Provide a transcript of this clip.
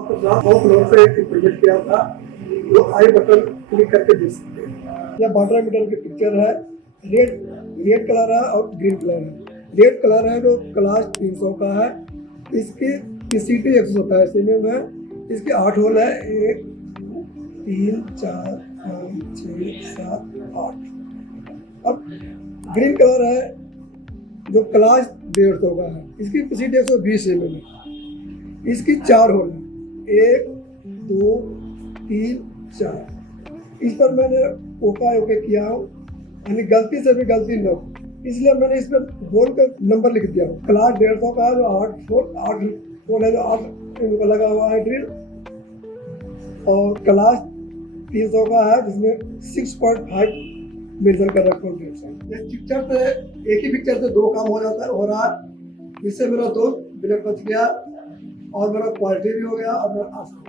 Of floor पे एक project किया था, वो आई बटन क्लिक करके देख सकते हैं। यह वाटर मीटर की पिक्चर है। रेड कलर है और ग्रीन कलर है। रेड कलर है जो क्लास 300 का है। इसकी कैपेसिटी 187 mm है। इसके 8 होल है, 1 3 4 5 6 7 8। अब ग्रीन कलर है जो क्लास 150 का है। इसकी कैपेसिटी 120 mm है। इसकी 4 होल है, 1 2 3 4। इस पर मैंने ओके किया हूँ, यानी गलती से भी गलती न हो, इसलिए मैंने इस पर होल का नंबर लिख दिया हूँ। क्लास 150 का है जो 8 होल है, जो 8 का लगा हुआ है ड्रिल। और क्लास 300 का है जिसमें 6.5 मेजर कर रखा हूँ। इस पिक्चर से एक ही पिक्चर से 2 काम हो रहा है, जिससे मेरा 2 मिनट बच गया और मेरा क्वालिटी भी हो गया और मेरा आसान।